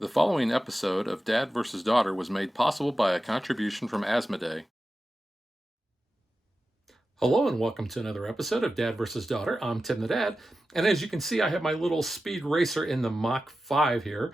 The following episode of Dad vs. Daughter was made possible by a contribution from Asmodee. Hello and welcome to another episode of Dad vs. Daughter. I'm Tim the Dad, and as you can see, I have my little speed racer in the Mach 5 here.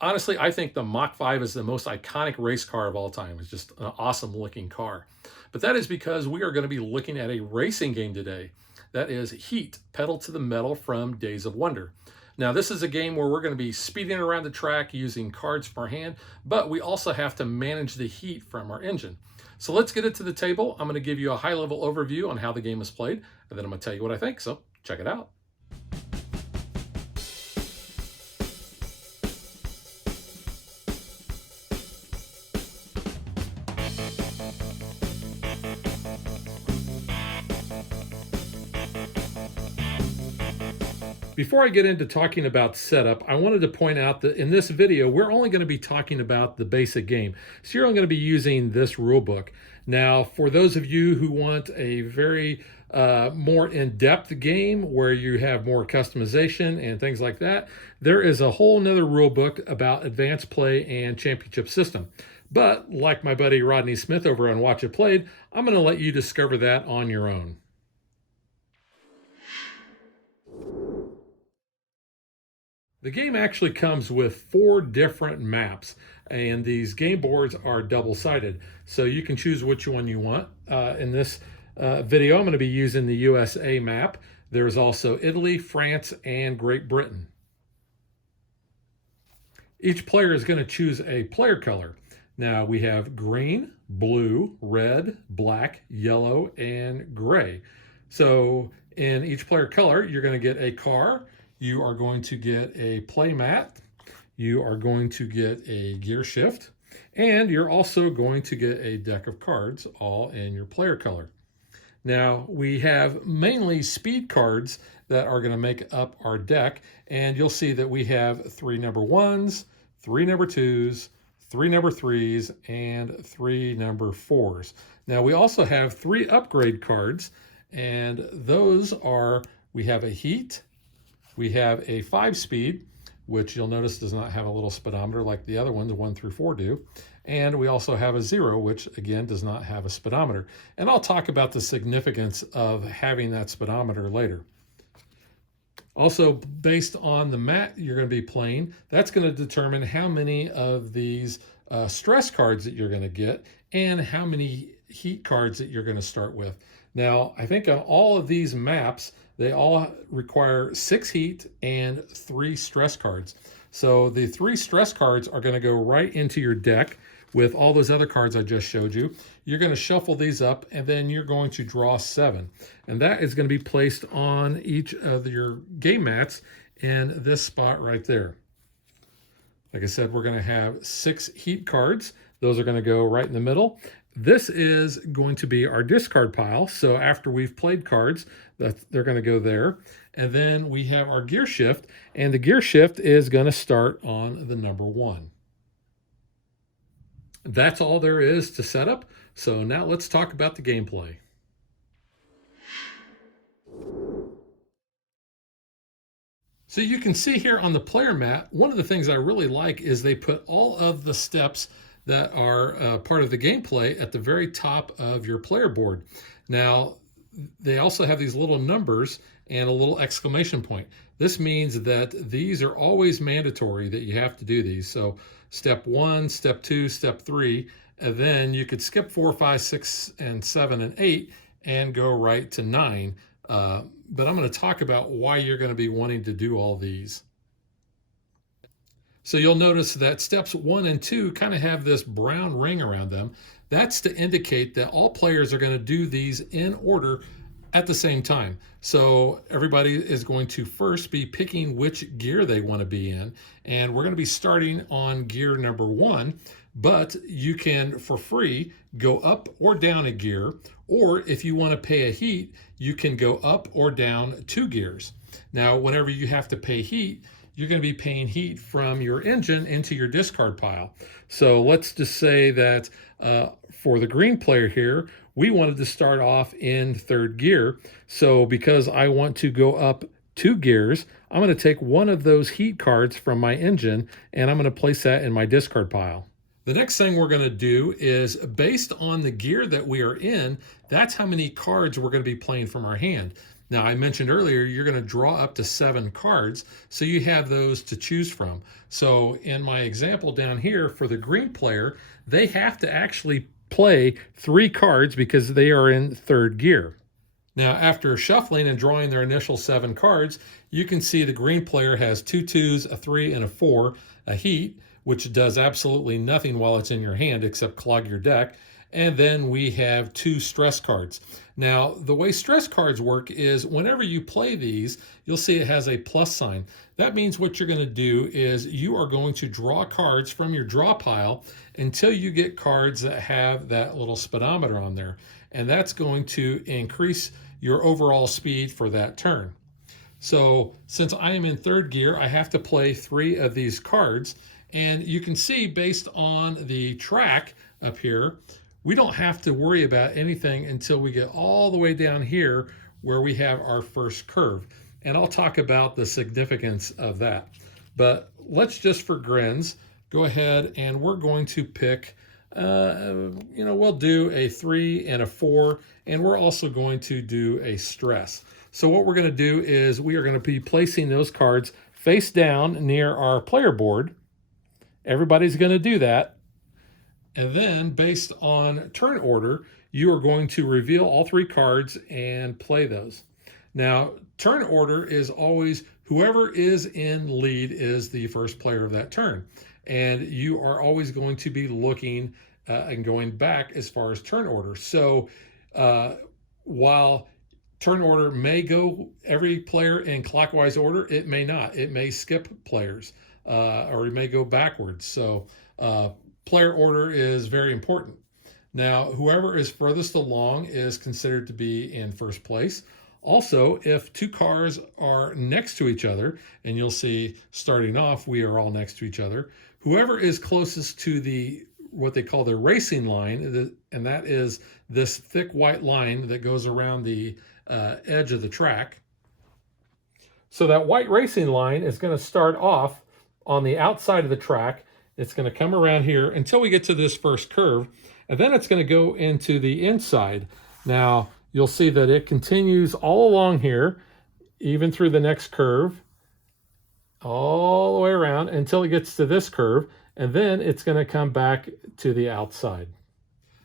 Honestly, I think the Mach 5 is the most iconic race car of all time. It's just an awesome looking car. But that is because we are going to be looking at a racing game today. That is Heat, Pedal to the Metal from Days of Wonder. Now, this is a game where we're going to be speeding around the track using cards from our hand, but we also have to manage the heat from our engine. So let's get it to the table. I'm going to give you a high-level overview on how the game is played, and then I'm going to tell you what I think, so check it out. Before I get into talking about setup, I wanted to point out that in this video, we're only going to be talking about the basic game. So you're only going to be using this rule book. Now, for those of you who want a very more in-depth game where you have more customization and things like that, there is a whole nother rule book about advanced play and championship system. But like my buddy Rodney Smith over on Watch It Played, I'm going to let you discover that on your own. The game actually comes with 4 different maps, and these game boards are double-sided, so you can choose which one you want. In this video, I'm going to be using the USA map. There's also Italy, France, and Great Britain. Each player is going to choose a player color. Now we have green, blue, red, black, yellow, and gray. So in each player color, you're going to get a car. You are going to get a play mat, you are going to get a gear shift, and you're also going to get a deck of cards, all in your player color. Now, we have mainly speed cards that are going to make up our deck, and you'll see that we have 3 number 1s, 3 number 2s, 3 number 3s, and 3 number 4s. Now, we also have 3 upgrade cards, and those are, we have a Heat, we have a 5-speed, which you'll notice does not have a little speedometer like the other ones, 1 through 4 do. And we also have a 0, which again does not have a speedometer. And I'll talk about the significance of having that speedometer later. Also, based on the mat you're going to be playing, that's going to determine how many of these stress cards that you're going to get and how many heat cards that you're going to start with. Now, I think on all of these maps, they all require 6 heat and 3 stress cards. So the 3 stress cards are going to go right into your deck with all those other cards I just showed you. You're going to shuffle these up, and then you're going to draw 7. And that is going to be placed on each of your game mats in this spot right there. Like I said, we're going to have 6 heat cards. Those are going to go right in the middle. This is going to be our discard pile. So after we've played cards, they're going to go there. And then we have our gear shift, and the gear shift is going to start on the number 1. That's all there is to setup. So now let's talk about the gameplay. So you can see here on the player mat, one of the things I really like is they put all of the steps that are part of the gameplay at the very top of your player board. Now, they also have these little numbers and a little exclamation point. This means that these are always mandatory, that you have to do these. So step 1, step 2, step 3, and then you could skip 4, 5, 6, and 7, and 8 and go right to 9. But I'm going to talk about why you're going to be wanting to do all these. So you'll notice that steps 1 and 2 kind of have this brown ring around them. That's to indicate that all players are going to do these in order at the same time. So everybody is going to first be picking which gear they want to be in. And we're going to be starting on gear number 1, but you can, for free, go up or down a gear. Or if you want to pay a heat, you can go up or down 2 gears. Now, whenever you have to pay heat, you're going to be paying heat from your engine into your discard pile. So let's just say that for the green player here, we wanted to start off in 3rd gear. So because I want to go up 2 gears, I'm going to take one of those heat cards from my engine and I'm going to place that in my discard pile. The next thing we're going to do is, based on the gear that we are in, that's how many cards we're going to be playing from our hand. Now, I mentioned earlier, you're going to draw up to 7 cards, so you have those to choose from. So in my example down here for the green player, they have to actually play 3 cards because they are in 3rd gear. Now, after shuffling and drawing their initial 7 cards, you can see the green player has 2 2s, a 3, and a 4, a heat, which does absolutely nothing while it's in your hand except clog your deck. And then we have 2 stress cards. Now, the way stress cards work is whenever you play these, you'll see it has a plus sign. That means what you're going to do is you are going to draw cards from your draw pile until you get cards that have that little speedometer on there. And that's going to increase your overall speed for that turn. So since I am in 3rd gear, I have to play 3 of these cards. And you can see based on the track up here, we don't have to worry about anything until we get all the way down here where we have our first curve. And I'll talk about the significance of that. But let's just for grins, go ahead and we're going to pick, we'll do a 3 and a 4, and we're also going to do a stress. So what we're going to do is we are going to be placing those cards face down near our player board. Everybody's going to do that. And then based on turn order, you are going to reveal all 3 cards and play those. Now, turn order is always whoever is in lead is the first player of that turn. And you are always going to be looking and going back as far as turn order. So while turn order may go every player in clockwise order, it may not. It may skip players or it may go backwards. So player order is very important. Now, whoever is furthest along is considered to be in first place. Also, if 2 cars are next to each other, and you'll see starting off, we are all next to each other, whoever is closest to the what they call the racing line, and that is this thick white line that goes around the edge of the track. So that white racing line is going to start off on the outside of the track. It's going to come around here until we get to this first curve, and then it's going to go into the inside. Now, you'll see that it continues all along here, even through the next curve, all the way around until it gets to this curve, and then it's going to come back to the outside.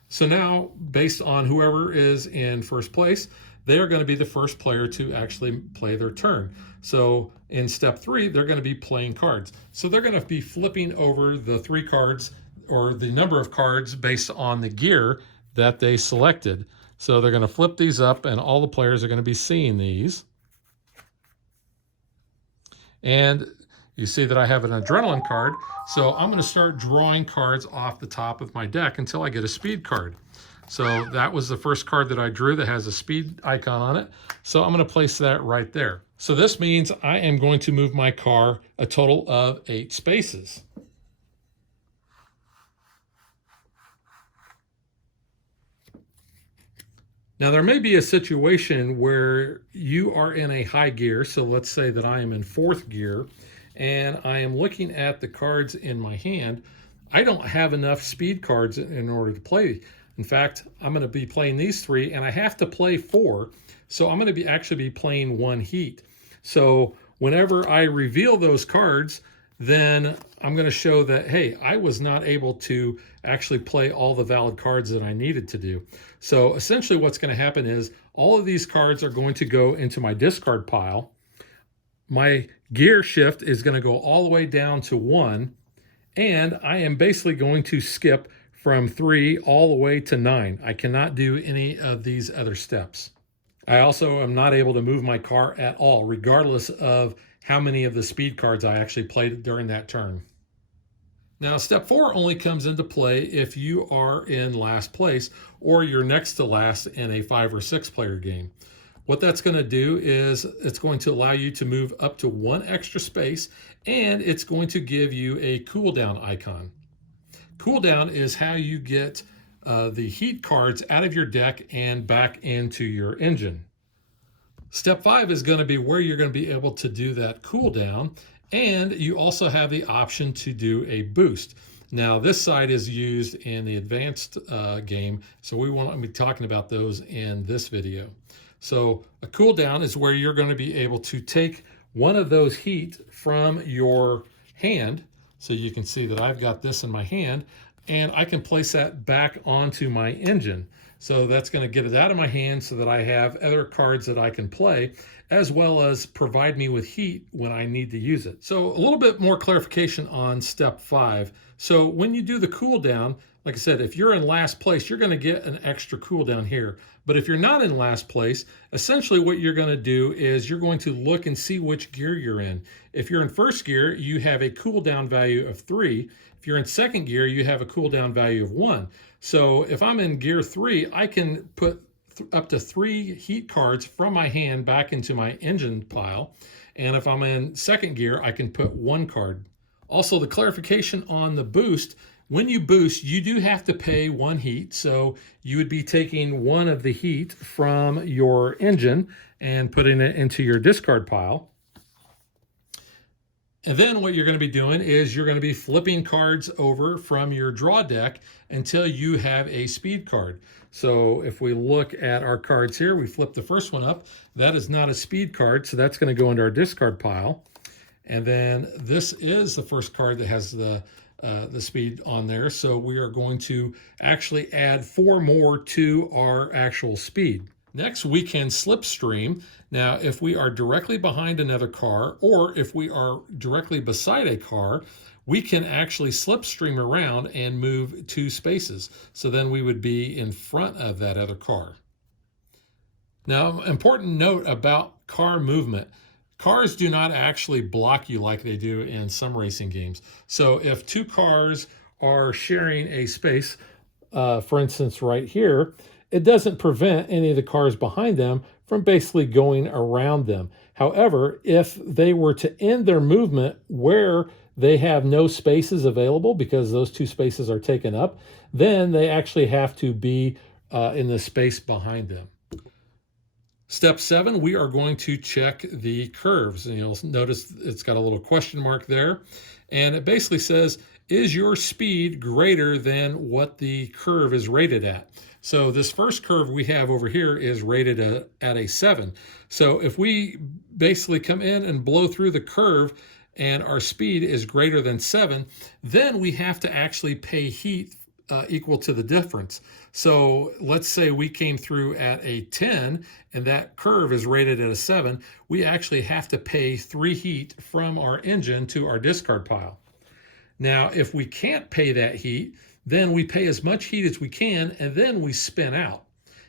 So now, based on whoever is in first place, they are going to be the first player to actually play their turn. So in step 3, they're going to be playing cards. So they're going to be flipping over the 3 cards or the number of cards based on the gear that they selected. So they're going to flip these up and all the players are going to be seeing these. And you see that I have an adrenaline card. So I'm going to start drawing cards off the top of my deck until I get a speed card. So that was the first card that I drew that has a speed icon on it. So I'm going to place that right there. So this means I am going to move my car a total of 8 spaces. Now there may be a situation where you are in a high gear. So let's say that I am in 4th gear and I am looking at the cards in my hand. I don't have enough speed cards in order to play. In fact, I'm going to be playing these 3 and I have to play 4. So I'm going to actually be playing 1 heat. So whenever I reveal those cards, then I'm going to show that, hey, I was not able to actually play all the valid cards that I needed to do. So essentially what's going to happen is all of these cards are going to go into my discard pile. My gear shift is going to go all the way down to 1. And I am basically going to skip from 3 all the way to 9. I cannot do any of these other steps. I also am not able to move my car at all, regardless of how many of the speed cards I actually played during that turn. Now, step 4 only comes into play if you are in last place or you're next to last in a 5 or 6 player game. What that's going to do is it's going to allow you to move up to 1 extra space, and it's going to give you a cooldown icon. Cooldown is how you get the heat cards out of your deck and back into your engine. Step 5 is going to be where you're going to be able to do that cooldown, and you also have the option to do a boost. Now, this side is used in the advanced game, so we won't be talking about those in this video. So a cooldown is where you're going to be able to take one of those heat from your hand. So you can see that I've got this in my hand, and I can place that back onto my engine. So that's going to get it out of my hand so that I have other cards that I can play, as well as provide me with heat when I need to use it. So a little bit more clarification on step 5. So when you do the cooldown, like I said, if you're in last place, you're going to get an extra cooldown here. But if you're not in last place, essentially what you're going to do is you're going to look and see which gear you're in. If you're in first gear, you have a cooldown value of 3. If you're in second gear, you have a cooldown value of 1. So if I'm in gear 3, I can put up to 3 heat cards from my hand back into my engine pile. And if I'm in second gear, I can put 1 card. Also, the clarification on the boost, when you boost, you do have to pay 1 heat. So you would be taking 1 of the heat from your engine and putting it into your discard pile. And then what you're going to be doing is you're going to be flipping cards over from your draw deck until you have a speed card. So if we look at our cards here, we flip the first one up. That is not a speed card, so that's going to go into our discard pile. And then this is the first card that has the speed on there. So we are going to actually add 4 more to our actual speed. Next, we can slipstream. Now, if we are directly behind another car, or if we are directly beside a car, we can actually slipstream around and move 2 spaces. So then we would be in front of that other car. Now, important note about car movement. Cars do not actually block you like they do in some racing games. So if 2 cars are sharing a space, for instance, right here, it doesn't prevent any of the cars behind them from basically going around them. However, if they were to end their movement where they have no spaces available because those 2 spaces are taken up, then they actually have to be in the space behind them. Step 7, we are going to check the curves. And you'll notice it's got a little question mark there. And it basically says, is your speed greater than what the curve is rated at? So this first curve we have over here is rated at a 7. So if we basically come in and blow through the curve and our speed is greater than 7, then we have to actually pay heat equal to the difference. So let's say we came through at a 10 and that curve is rated at a 7. We actually have to pay 3 heat from our engine to our discard pile. Now, if we can't pay that heat, then we pay as much heat as we can, and then we spin out.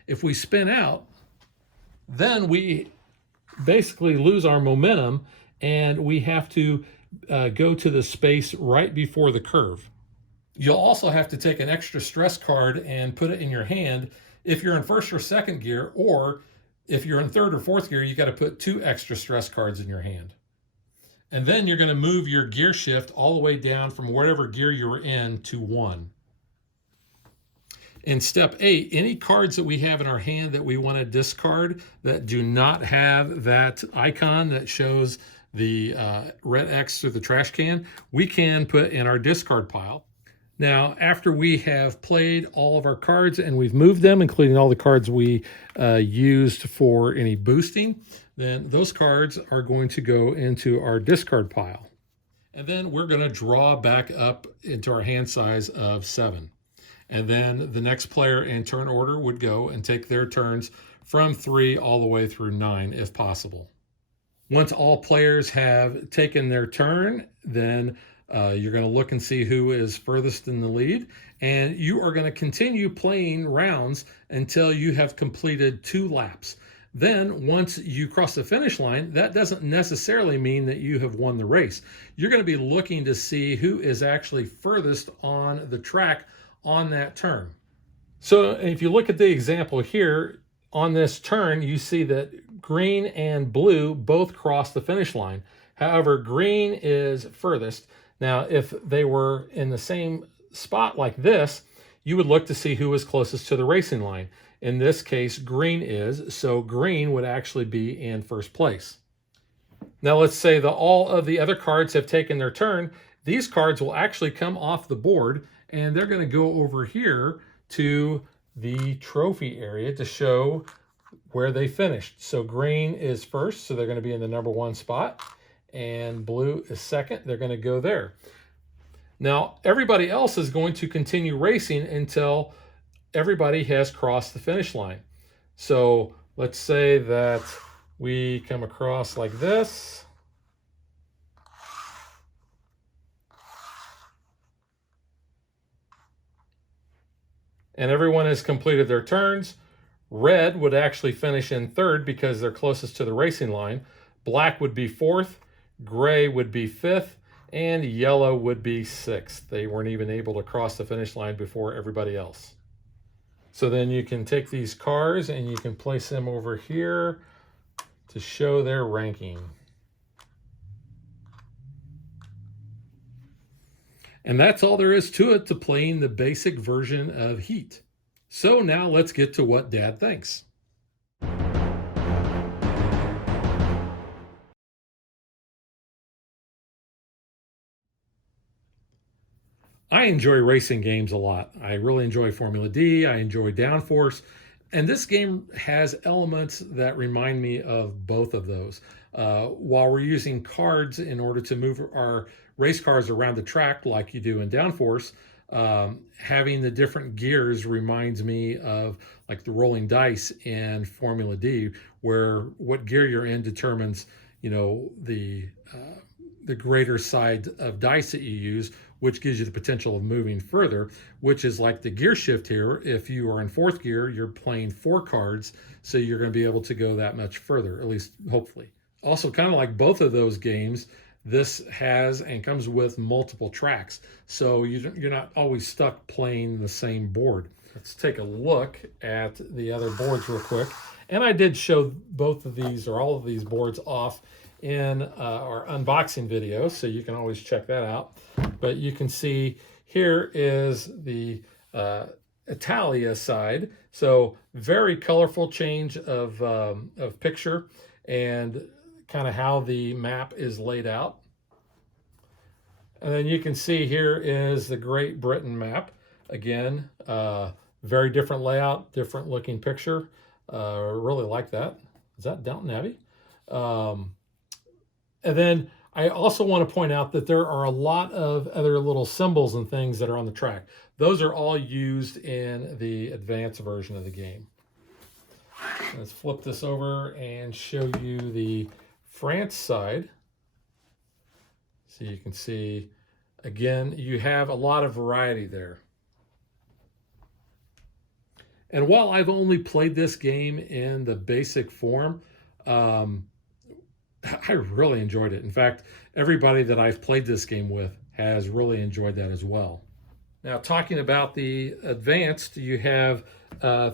If we spin out, then we basically lose our momentum, and we have to go to the space right before the curve. You'll also have to take an extra stress card and put it in your hand if you're in first or second gear, or if you're in third or fourth gear, you got to put 2 extra stress cards in your hand. And then you're going to move your gear shift all the way down from whatever gear you were in to 1. In step 8, any cards that we have in our hand that we want to discard that do not have that icon that shows the red X through the trash can, we can put in our discard pile. Now, after we have played all of our cards and we've moved them, including all the cards we used for any boosting, then those cards are going to go into our discard pile. And then we're going to draw back up into our hand size of 7. And then the next player in turn order would go and take their turns from 3 all the way through 9 if possible. Once all players have taken their turn, then you're going to look and see who is furthest in the lead, and you are going to continue playing rounds until you have completed 2 laps. Then once you cross the finish line, that doesn't necessarily mean that you have won the race. You're going to be looking to see who is actually furthest on the track on that turn. So if you look at the example here, on this turn, you see that green and blue both cross the finish line. However, green is furthest. Now, if they were in the same spot like this, you would look to see who is closest to the racing line. In this case, green is, so green would actually be in first place. Now let's say that all of the other cards have taken their turn. These cards will actually come off the board, and they're going to go over here to the trophy area to show where they finished. So green is first, so they're going to be in the number 1 spot, and blue is second. They're going to go there. Now, everybody else is going to continue racing until everybody has crossed the finish line. So let's say that we come across like this. And everyone has completed their turns. Red would actually finish in third because they're closest to the racing line. Black would be fourth. Gray would be fifth. And yellow would be sixth. They weren't even able to cross the finish line before everybody else. So then you can take these cars and you can place them over here to show their ranking. And that's all there is to it to playing the basic version of Heat. So now let's get to what Dad thinks. I enjoy racing games a lot. I really enjoy Formula D. I enjoy Downforce. And this game has elements that remind me of both of those. While we're using cards in order to move our race cars around the track like you do in Downforce, having the different gears reminds me of like the rolling dice in Formula D, where what gear you're in determines, you know, the greater side of dice that you use, which gives you the potential of moving further, which is like the gear shift here. If you are in fourth gear, you're playing 4 cards, so you're going to be able to go that much further, at least hopefully. Also, kind of like both of those games, this has and comes with multiple tracks, so you're not always stuck playing the same board. Let's take a look at the other boards real quick. And I did show both of these or all of these boards off in our unboxing video, so you can always check that out. But you can see here is the Italia side. So very colorful change of picture and kind of how the map is laid out. And then you can see here is the Great Britain map. Again, very different layout, different looking picture. Really like that. Is that Downton Abbey? And then I also want to point out that there are a lot of other little symbols and things that are on the track. Those are all used in the advanced version of the game. Let's flip this over and show you the France side. So you can see, again, you have a lot of variety there. And while I've only played this game in the basic form, I really enjoyed it. In fact, everybody that I've played this game with has really enjoyed that as well. Now, talking about the advanced, you have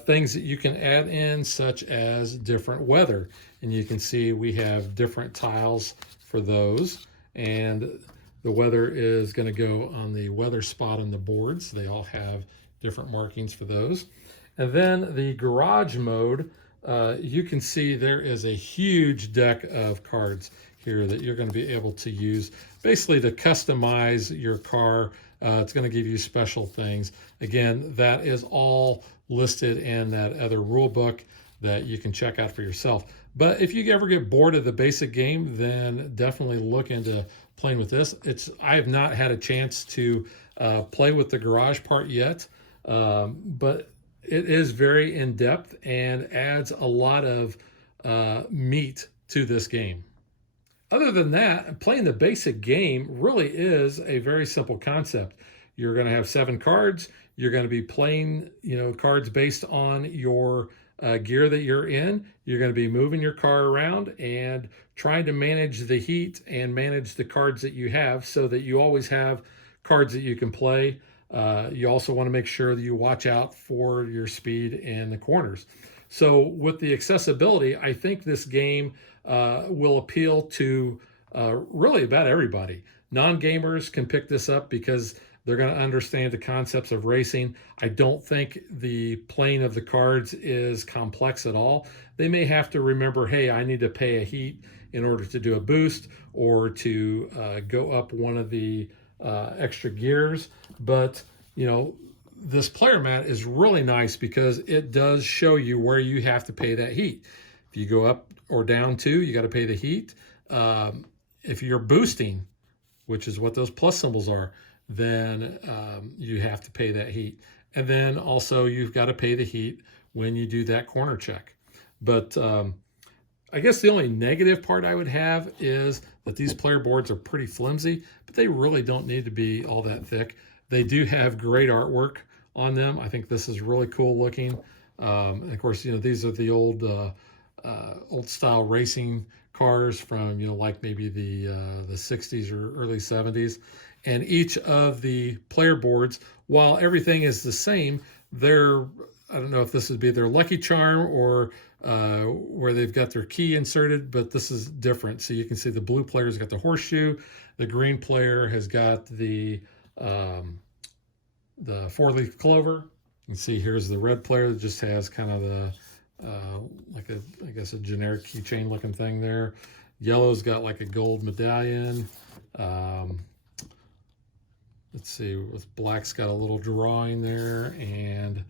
things that you can add in, such as different weather. And you can see we have different tiles for those. And the weather is going to go on the weather spot on the boards. They all have different markings for those. And then the garage mode, you can see there is a huge deck of cards here that you're going to be able to use basically to customize your car. It's going to give you special things. Again, that is all listed in that other rule book that you can check out for yourself. But if you ever get bored of the basic game, then definitely look into playing with this. I have not had a chance to play with the garage part yet, but it is very in-depth and adds a lot of meat to this game. Other than that, playing the basic game really is a very simple concept. You're going to have 7 cards. You're going to be playing, cards based on your gear that you're in. You're going to be moving your car around and trying to manage the heat and manage the cards that you have so that you always have cards that you can play. You also want to make sure that you watch out for your speed in the corners. So with the accessibility, I think this game will appeal to really about everybody. Non-gamers can pick this up because They're going to understand the concepts of racing. I don't think the playing of the cards is complex at all. They may have to remember, hey, I need to pay a heat in order to do a boost or to go up one of the extra gears. But, you know, this player mat is really nice because it does show you where you have to pay that heat. If you go up or down two, you got to pay the heat. If you're boosting, which is what those plus symbols are, then you have to pay that heat. And then also you've got to pay the heat when you do that corner check. But I guess the only negative part I would have is that these player boards are pretty flimsy, but they really don't need to be all that thick. They do have great artwork on them. I think this is really cool looking. And of course, you know, these are the old style racing cars from, you know, like maybe the 60s or early 70s. And each of the player boards, while everything is the same, they're, I don't know if this would be their Lucky Charm or where they've got their key inserted, but this is different. So you can see the blue player's got the horseshoe, the green player has got the four-leaf clover. You can see here's the red player that just has kind of the like a, I guess, a generic keychain looking thing there. Yellow's got like a gold medallion. Let's see, with black's got a little drawing there, and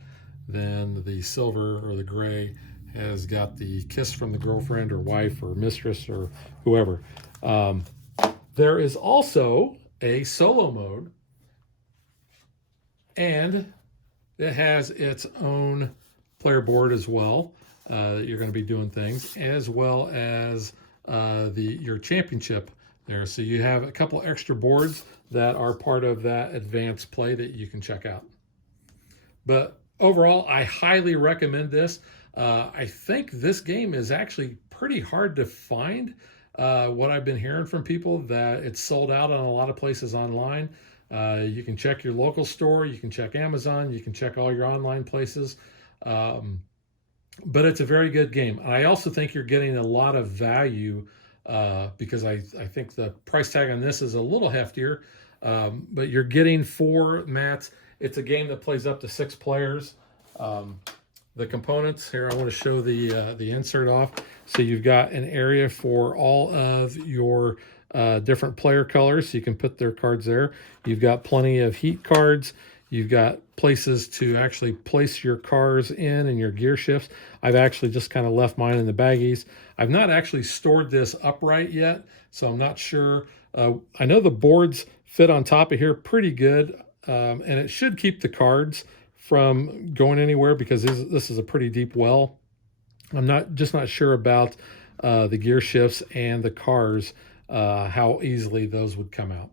then the silver or the gray has got the kiss from the girlfriend or wife or mistress or whoever. There is also a solo mode, and it has its own player board as well. That you're going to be doing things, as well as your championship there. So you have a couple extra boards that are part of that advanced play that you can check out. But overall, I highly recommend this. I think this game is actually pretty hard to find. What I've been hearing from people, that it's sold out on a lot of places online. You can check your local store, you can check Amazon, you can check all your online places. But it's a very good game. I also think you're getting a lot of value because I think the price tag on this is a little heftier, but you're getting 4 mats. It's a game that plays up to 6 players. The components here, I want to show the insert off. So you've got an area for all of your different player colors, so you can put their cards there. You've got plenty of heat cards. You've got places to actually place your cars in and your gear shifts. I've actually just kind of left mine in the baggies. I've not actually stored this upright yet, so I'm not sure. I know the boards fit on top of here pretty good, and it should keep the cards from going anywhere because this is a pretty deep well. I'm just not sure about the gear shifts and the cars, how easily those would come out.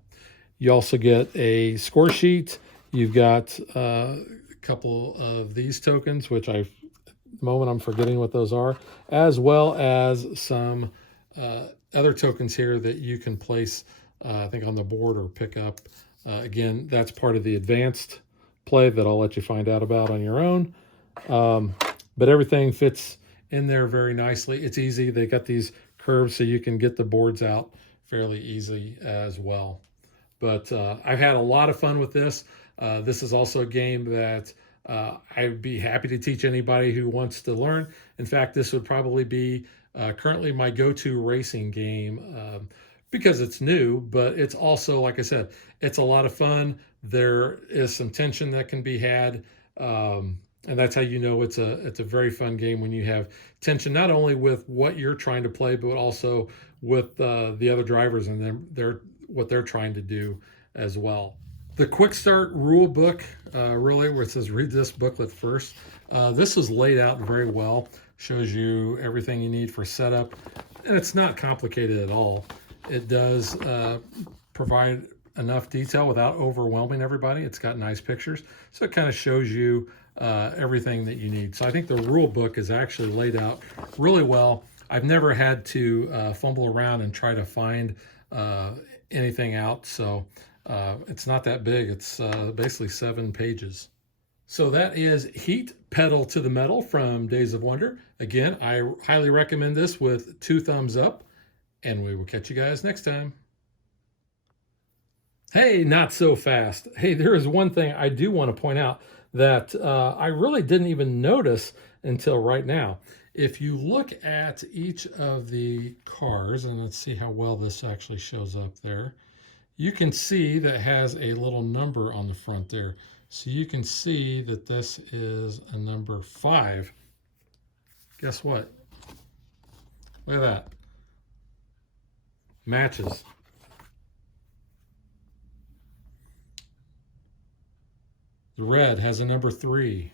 You also get a score sheet. You've got a couple of these tokens, which at the moment I'm forgetting what those are, as well as some other tokens here that you can place, I think, on the board or pick up. Again, that's part of the advanced play that I'll let you find out about on your own. But everything fits in there very nicely. It's easy. They got these curves so you can get the boards out fairly easy as well. But I've had a lot of fun with this. This is also a game that I'd be happy to teach anybody who wants to learn. In fact, this would probably be currently my go-to racing game because it's new, but it's also, like I said, it's a lot of fun. There is some tension that can be had, and that's how you know it's a very fun game when you have tension, not only with what you're trying to play, but also with the other drivers and what they're trying to do as well. The quick start rule book, really, where it says read this booklet first. This was laid out very well, shows you everything you need for setup, and it's not complicated at all. It does provide enough detail without overwhelming everybody. It's got nice pictures, so it kind of shows you everything that you need. So I think the rule book is actually laid out really well. I've never had to fumble around and try to find anything out, so it's not that big. It's basically 7 pages. So that is Heat Pedal to the Metal from Days of Wonder. Again, I highly recommend this with 2 thumbs up, and we will catch you guys next time. Hey, not so fast. Hey, there is one thing I do want to point out that I really didn't even notice until right now. If you look at each of the cars, and let's see how well this actually shows up there, you can see that it has a little number on the front there. So you can see that this is a number 5. Guess what? Look at that. Matches. The red has a number 3,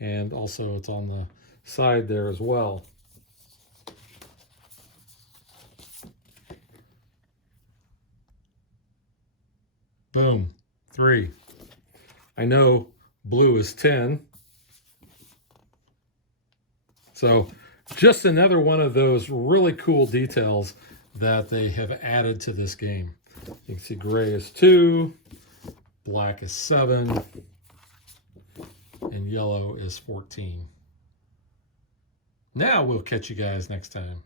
and also it's on the side there as well. Boom, 3. I know blue is 10. So just another one of those really cool details that they have added to this game. You can see gray is 2, black is 7, and yellow is 14. Now we'll catch you guys next time.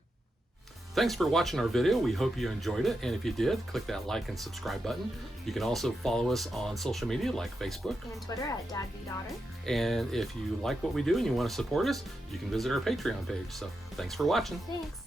Thanks for watching our video. We hope you enjoyed it. And if you did, click that like and subscribe button. You can also follow us on social media like Facebook and Twitter at DadBeDaughter. And if you like what we do and you want to support us, you can visit our Patreon page. So thanks for watching. Thanks.